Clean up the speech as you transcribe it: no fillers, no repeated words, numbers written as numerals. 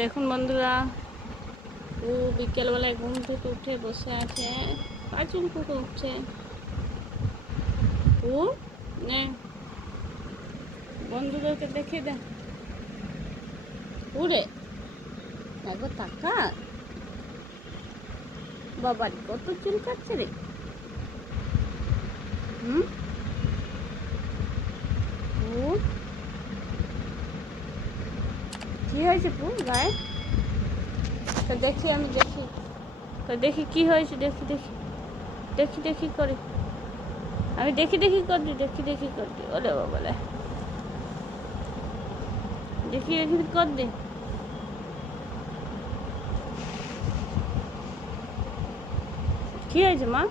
দেখুন বন্ধুরা, ও বিকেলবেলায় ঘুম থেকে উঠে বসে আছে, পাঁচুন কুকুর উঠছে। ও নে বন্ধুদেরকে দেখিয়ে দে। উড়ে একবার তাকা, বাবারি কত চুল কাটছে রে। ও কি হয়েছে পু গায়ে? তো দেখি, আমি দেখি, তো দেখি কি হয়েছে, দেখি দেখি দেখি দেখি করে, আমি দেখি দেখি করছি, দেখি দেখি করছি। ওরে বাবালে, দেখি দেখি কর দে। কি হয়েছে মা?